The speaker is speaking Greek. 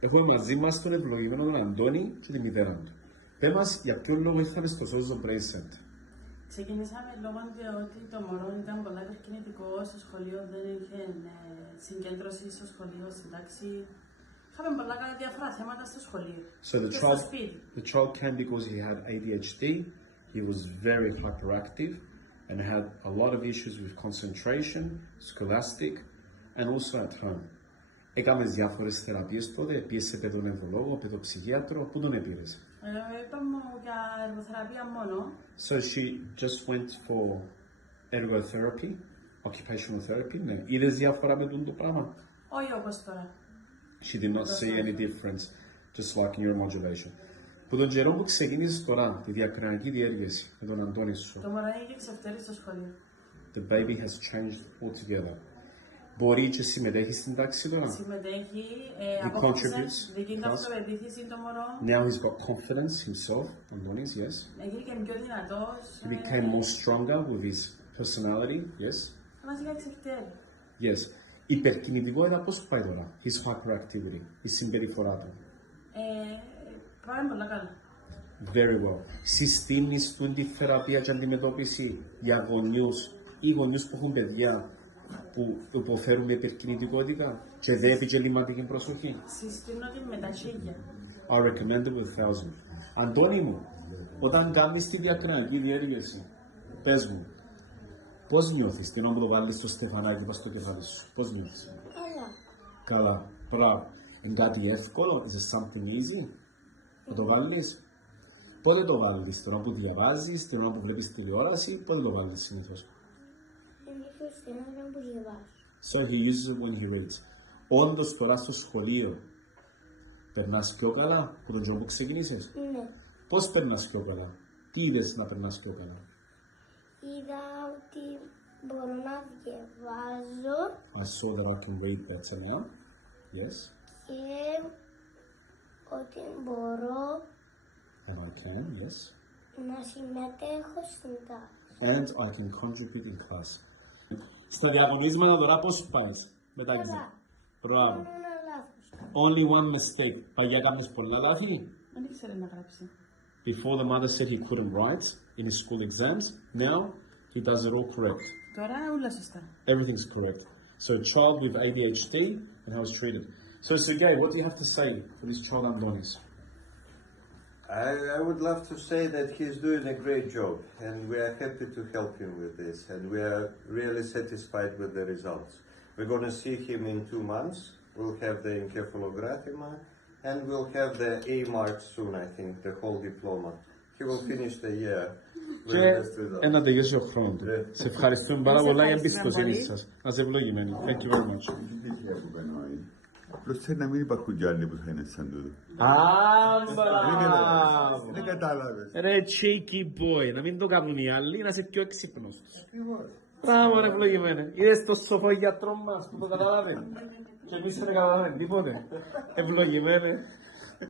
Έχουμε μαζί μας τον ευλογημένο τον Αντώνη και τη μητέρα του. Πες μας για ποιον λόγο ήρθαμε στο Σόζο Brain Center. Ξεκινήσαμε λόγω του ότι το μωρό ήταν πολύ υπερκινητικό στο σχολείο, δεν είχε συγκέντρωση στο σχολείο, στην τάξη. Είχαμε πολλά διάφορα θέματα στο σχολείο. So the child came because he had ADHD, he was very hyperactive and had a lot of issues with concentration, scholastic and also at home. Έκαμες διάφορες θεραπείες τότε, πήγες σε παιδονευρολόγο, παιδοψυχίατρο, πού τον έπειρες? Είπαμε για εργοθεραπεία μόνο. So she just went for ergotherapy, occupational therapy. Ναι. Είδες διαφορά με το πράγμα? Όχι όπως τώρα. She did not see any difference, just like neuromodulation. Που τον καιρό που ξεκίνησες τώρα τη διακρινική διέργεση με τον Αντώνη σου, το μωρό είχε ξεφτέρει στο σχολείο. The baby has changed altogether. Μπορεί και συμμετέχει στην τάξη τώρα. Συμμετέχει, contributes. δική του αυτοπεποίθηση το μωρό. Now he's got confidence himself, Andonis, yes. Έγινε και πιο δυνατός. He became more stronger with his personality, yes. Βασικά ξεφτέρει. Yes. Η υπερκινητικότητα πώς πάει τώρα, his hyperactivity, η συμπεριφορά του? Πάμε πολλά καλά. Very well. Συστήνεις του τη θεραπεία και αντιμετώπιση για γονιούς ή γονιούς που έχουν παιδιά που υποφέρουν με υπερκινητικότητα και δεν επικεληματική προσοχή? Συστήνω την με τα χίλια. I recommend it with 1,000. Αντώνη μου, όταν κάνεις τη διακρινική διέργεση, πες μου, πώς νιώθεις την ώρα που το βάλεις στο στεφανάκι πας στο κεφάλι σου? Πώς νιώθεις? Καλά. Καλά, μπράβο. Είναι κάτι εύκολο? Is it something easy? Να το βάλεις? Πότε το βάλεις? Την ώρα που διαβάζεις, την ώρα που βλέπεις τηλεόραση, πότε το βάλεις συνήθως? Συνήθως την ώρα που διαβάζω. So he uses it when he reads. Όντως τώρα στο σχολείο περνάς πιο καλά από τον που ξεκινήσεις? Ναι. Πώς περνάς πιο καλά? Τι είδες να περνάς πιο καλά? Είδα ότι μπορώ να διαβάζω. I saw that I can read better now. Yes. Και ότι μπορώ And I can, yes. να συμμετέχω στην τάξη. And I can contribute in class. Στα διαγωνίσματα τώρα πώς πάεις? Μεταξύ. Μπράβο. Ένα λάθος. Only one mistake. Παγιά κάνεις πολλά λάθη? Δεν ήξερε να γράψει. Before the mother said he couldn't write in his school exams. Now he does it all correct. Τώρα όλα σωστά. Everything's correct. So a child with ADHD and how it's treated. So Sergey, what do you have to say for this child Andonis? I would love to say that he's doing a great job and we are happy to help him with this and we are really satisfied with the results. We're going to see him in 2 months. We'll have the encephalography and we'll have the A mark soon, I think, the whole diploma. He will finish the year with the best results. Ένα τελειώσει ο χρόνος του. Σε ευχαριστούμε πάρα πολλά για εμπιστοσύνη σας. Να είσαι ευλογημένοι. Thank you very much. Απλώς θέλει να μην υπάρχουν κι άλλοι που θα είναι σαν τούτο. Μπράβο! Δεν κατάλαβες. Ρε cheeky boy, να μην το κάνουν οι άλλοι, να είσαι πιο έξυπνος. Μπράβο ρε ευλογημένε. Είδες το σοφό γιατρό μας που το καταλάβαινε. Και εμείς δεν καταλάβαινε τίποτε. Ευλογημένε.